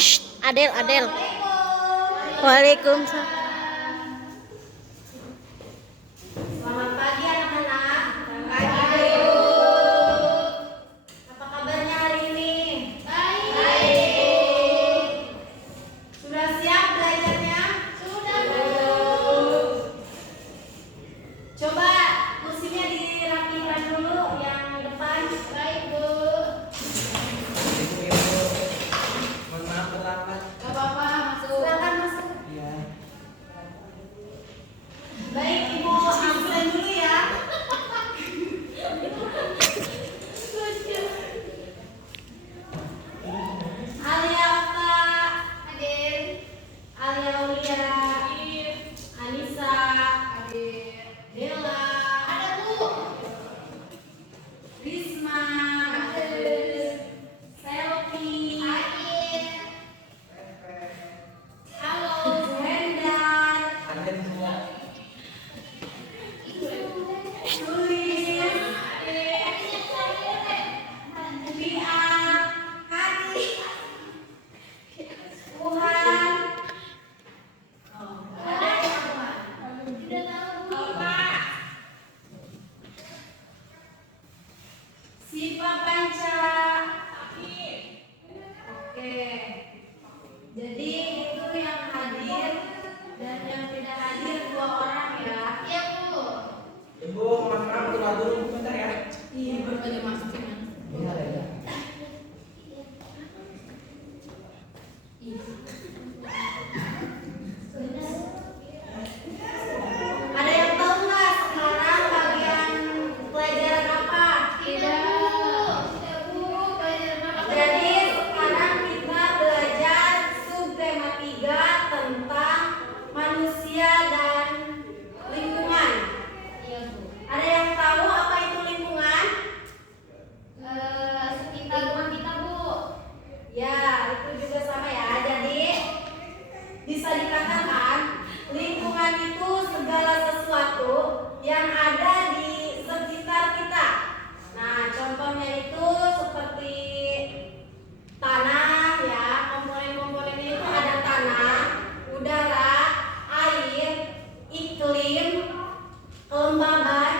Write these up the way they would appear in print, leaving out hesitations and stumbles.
Adel, Adel. Waalaikumsalam. Selamat pagi anak-anak. Pagi. Apa kabarnya hari ini? Baik. Sudah siap belajarnya? Sudah, Bu. Coba kursinya dirapikan dulu yang depan. Baik, Bu. Mohon maaf terlambat. Gak apa-apa, masuk. Silakan masuk. Iya. Baik, Ibu absen dulu ya. Alia Okta, hadir. Alia Aulia, hadir. Anissa, hadir. Dela, ada Bu. Risma, hadir. Selfie, hadir. Halo, Hendar. Ada semua. Siva Panca. Oke. Jadi itu yang hadir dan yang tidak hadir 2 orang ya. Iya, Bu. Ibu, mohon maaf keluar dulu bentar ya. Iya, baru aja masuk ya. Iya, ya. Ada yang tahu nggak sekarang bagian pelajaran apa? Tidak, Bu. Pelajaran apa? Jadi sekarang kita belajar subtema 3 tentang manusia dan lingkungan. Iya, Bu. Ada yang tahu apa itu lingkungan? Sekitar rumah kita, Bu. Ya, itu juga sama ya. Jadi bisa dikatakan lingkungan itu segala sesuatu yang ada di sekitar kita. Nah, contohnya itu seperti tanah ya, komponen-komponennya itu ada tanah, udara, air, iklim, kelembaban,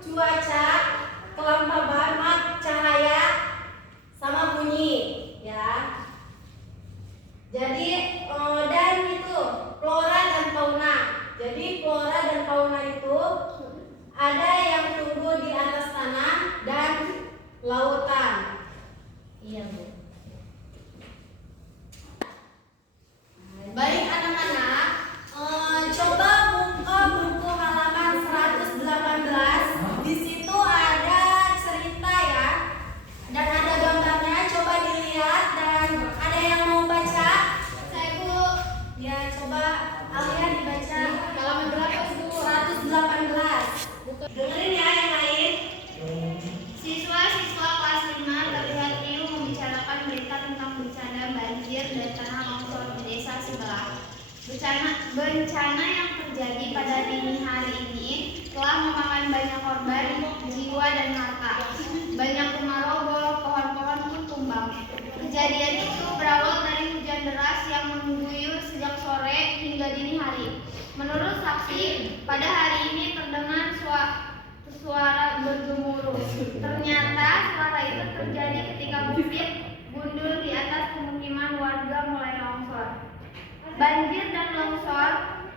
cuaca, kelembaban, cahaya, sama bunyi ya. Jadi dan itu flora dan fauna. Jadi flora dan fauna itu ada yang tumbuh di atas tanah dan lautan. Iya, Bu. Baik anak-anak, coba buka buku halaman 118. Di situ ada cerita ya, dan ada gambarnya. Coba dilihat dan ada yang mau baca? Saya, Bu. Ya, coba Alia dibaca. Halaman berapa, Bu? 118. Dengerin ya yang lain. Siswa-siswa kelas 5 terlihat riuh membicarakan berita tentang bencana banjir dan tanah longsor di desa sebelah. Bencana yang terjadi pada dini hari ini telah memakan banyak korban jiwa dan harta. Banyak rumah roboh, pohon-pohon pun tumbang. Kejadian itu berawal dari hujan deras yang mengguyur sejak sore hingga dini hari. Menurut saksi, pada hari ini terdengar suara bergemuruh. Ternyata suara itu terjadi ketika bukit gundul di atas pemukiman warga mulai longsor. Banjir dan longsor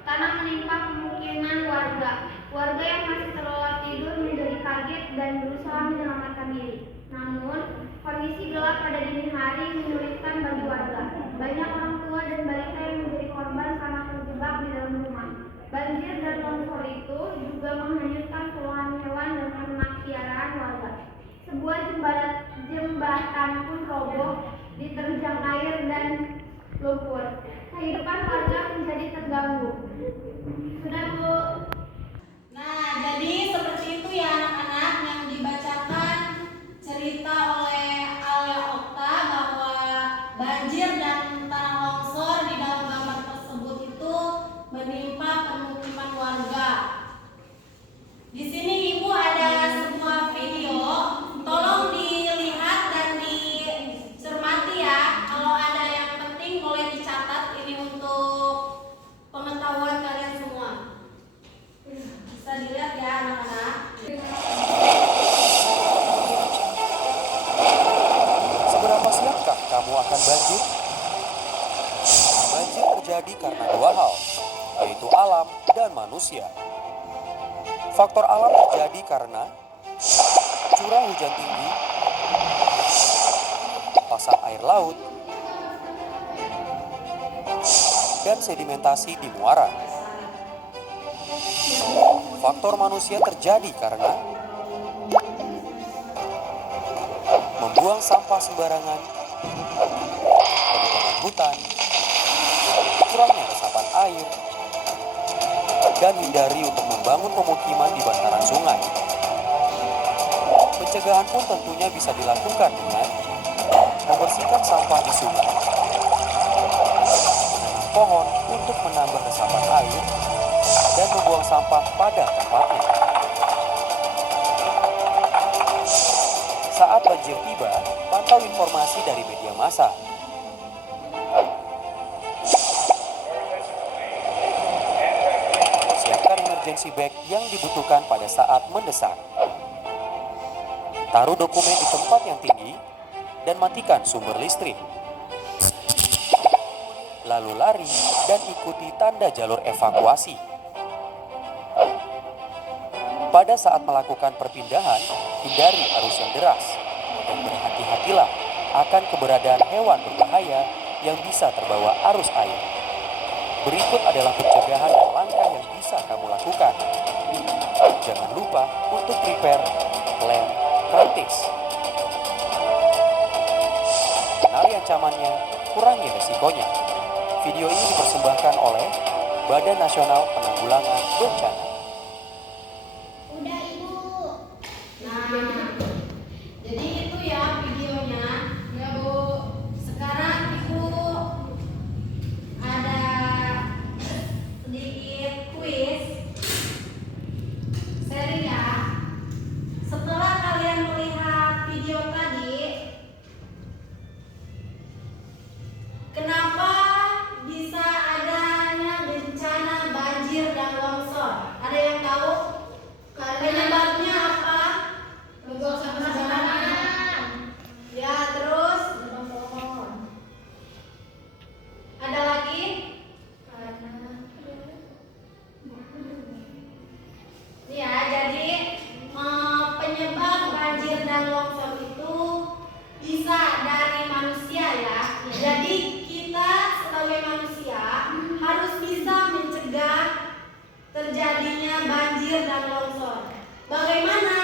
tanah menimpa pemukiman warga. Warga yang masih terlelap tidur menjadi kaget dan berusaha menyelamatkan diri. Namun, kondisi gelap pada dini hari menyulitkan bagi warga. Banyak orang tua dan balita yang menjadi korban karena terjebak di dalam rumah. Banjir dan longsor itu juga menghanyutkan puluhan hewan dan ternak piaraan warga. Sebuah jembatan pun roboh diterjang air dan lumpur. Kehidupan warga menjadi terganggu. Sudah, Bu. Nah, jadi seperti itu ya anak-anak yang dibacakan cerita oleh Alia Okta bahwa banjir dan tanah longsor di dalam gambar tersebut itu menimpa pemukiman warga. Di sini Ibu ada sebuah video, tolong dilihat dan dicermati ya. Kalau ada yang penting kamu akan banjir? Banjir terjadi karena dua hal, yaitu alam dan manusia. Faktor alam terjadi karena curah hujan tinggi, pasang air laut, dan sedimentasi di muara. Faktor manusia terjadi karena membuang sampah sembarangan, penebangan hutan, kurangnya resapan air, dan hindari untuk membangun pemukiman di bantaran sungai. Pencegahan pun tentunya bisa dilakukan dengan membersihkan sampah di sungai, menanam pohon untuk menambah resapan air, dan membuang sampah pada tempatnya. Saat banjir tiba, pantau informasi dari media massa. Siapkan emergency bag yang dibutuhkan pada saat mendesak. Taruh dokumen di tempat yang tinggi dan matikan sumber listrik. Lalu lari dan ikuti tanda jalur evakuasi. Pada saat melakukan perpindahan, hindari arus yang deras dan berhati-hatilah akan keberadaan hewan berbahaya yang bisa terbawa arus air. Berikut adalah pencegahan dan langkah yang bisa kamu lakukan. Jangan lupa untuk prepare lem praktis. Kenali ancamannya, kurangi resikonya. Video ini dipersembahkan oleh Badan Nasional Penanggulangan Bencana. Udah Ibu. Nah, jadi itu ya videonya. Ya Bu. Sekarang Ibu ada sedikit kuis. Sharing ya. Setelah kalian melihat video tadi, kenapa bisa adanya bencana banjir dan longsor? Ada yang tahu? Penyebabnya apa? Membuang sampah sembarangan. Ya, terus ada lagi? Ya, jadi penyebab banjir dan longsor itu bisa dari manusia ya. Jadi kita sebagai manusia harus bisa mencegah terjadinya banjir dan longsor. Bagaimana